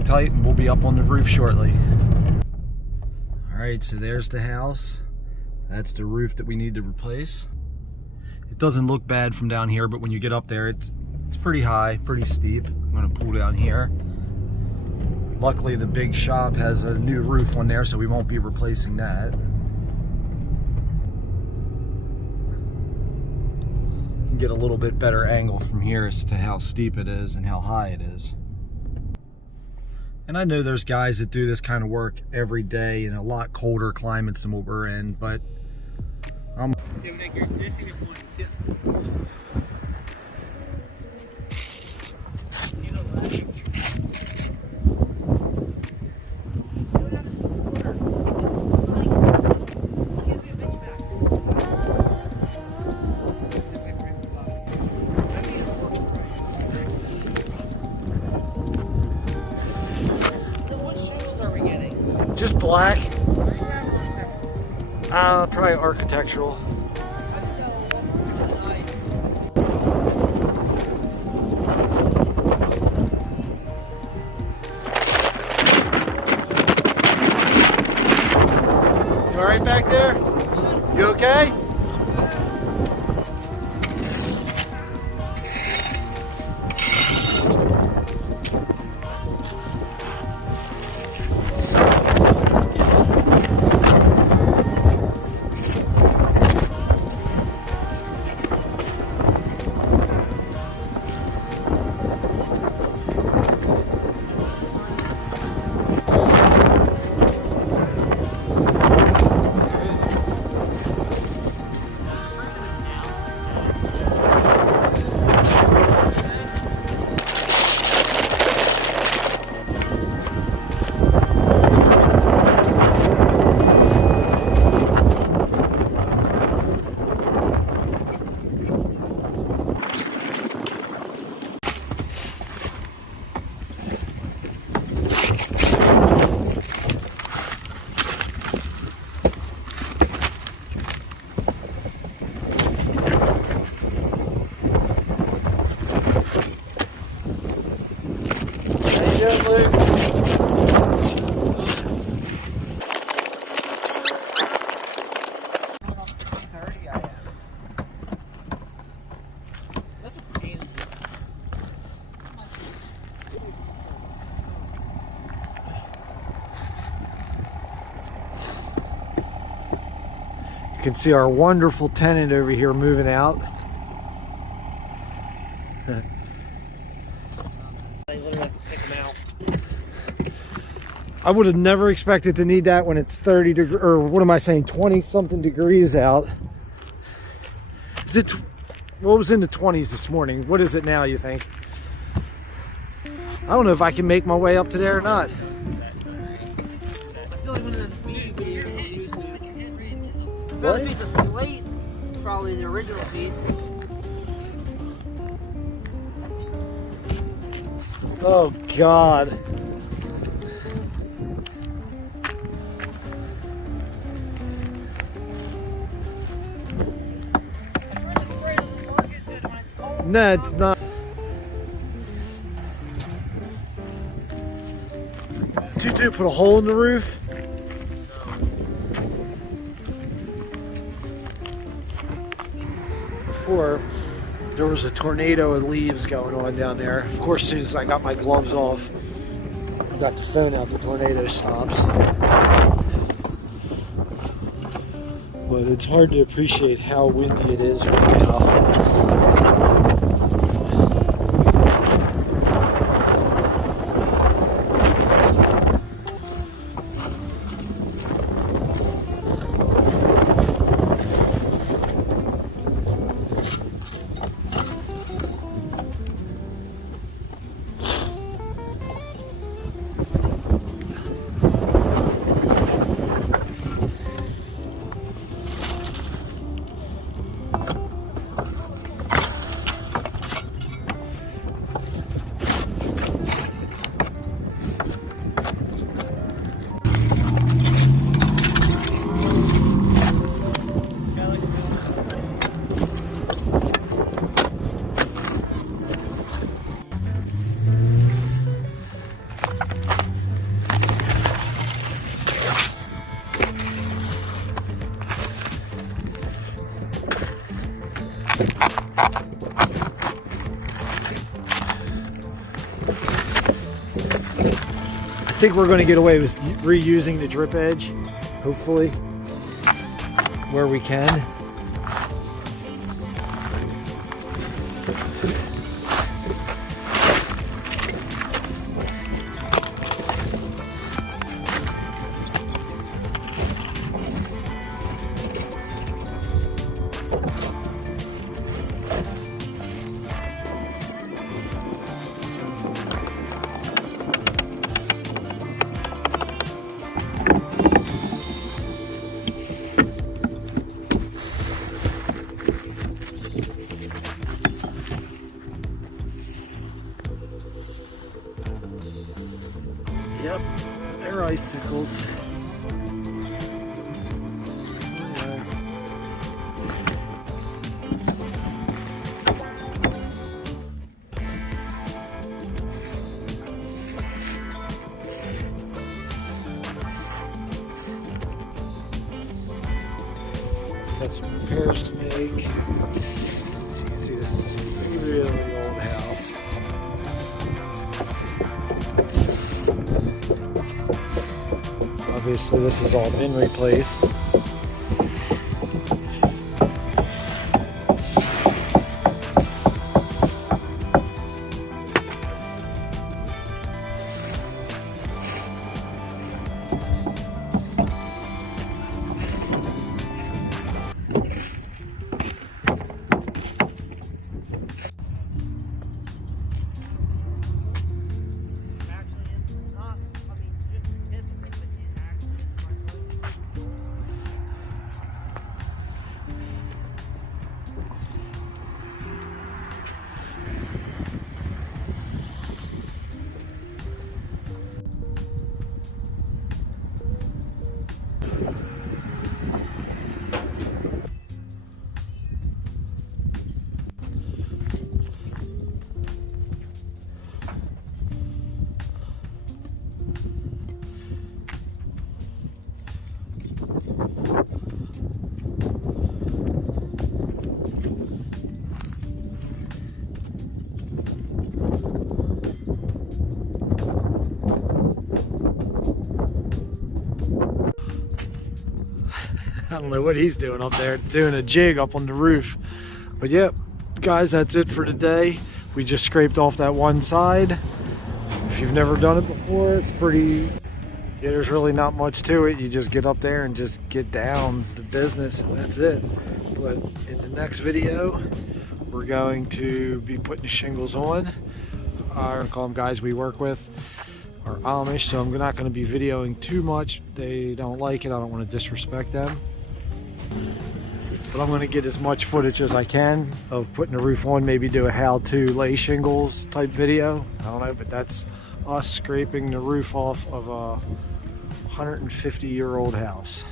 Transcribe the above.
hang tight and we'll be up on the roof shortly. Alright, so there's the house. That's the roof that we need to replace. It doesn't look bad from down here, but when you get up there, it's pretty high, pretty steep. I'm gonna pull down here. Luckily, the big shop has a new roof on there, so we won't be replacing that. You can get a little bit better angle from here as to how steep it is and how high it is. And I know there's guys that do this kind of work every day in a lot colder climates than what we're in, but just black. Probably architectural. You all right back there? You okay? You can see our wonderful tenant over here moving out. I would have never expected to need that when it's 30 degrees, or what am I saying, 20 something degrees out. Is it, what was in the 20s this morning? What is it now, you think? I don't know if I can make my way up to there or not. I feel like one of them feet where you're What? piece of slate, probably the original piece. Oh God. No, it's not. What'd you do? Put a hole in the roof? Before, there was a tornado of leaves going on down there. Of course, as soon as I got my gloves off, got the phone out, the tornado stops. But it's hard to appreciate how windy it is right now. think we're going to get away with reusing the drip edge, hopefully, where we can. Yep, they're icicles. Got some repairs to make. As you can see, this is a really old house. Obviously, this has all been replaced. I don't know what he's doing up there, doing a jig up on the roof. But yep, guys, that's it for today. We just scraped off that one side. If you've never done it before, it's pretty, yeah, there's really not much to it. You just get up there and just get down to business, and that's it. But in the next video, we're going to be putting the shingles on. Our guys we work with are Amish, so I'm not going to be videoing too much. They don't like it. I don't want to disrespect them. But I'm going to get as much footage as I can of putting the roof on, maybe do a how-to lay shingles type video. I don't know, but that's us scraping the roof off of a 150-year-old house.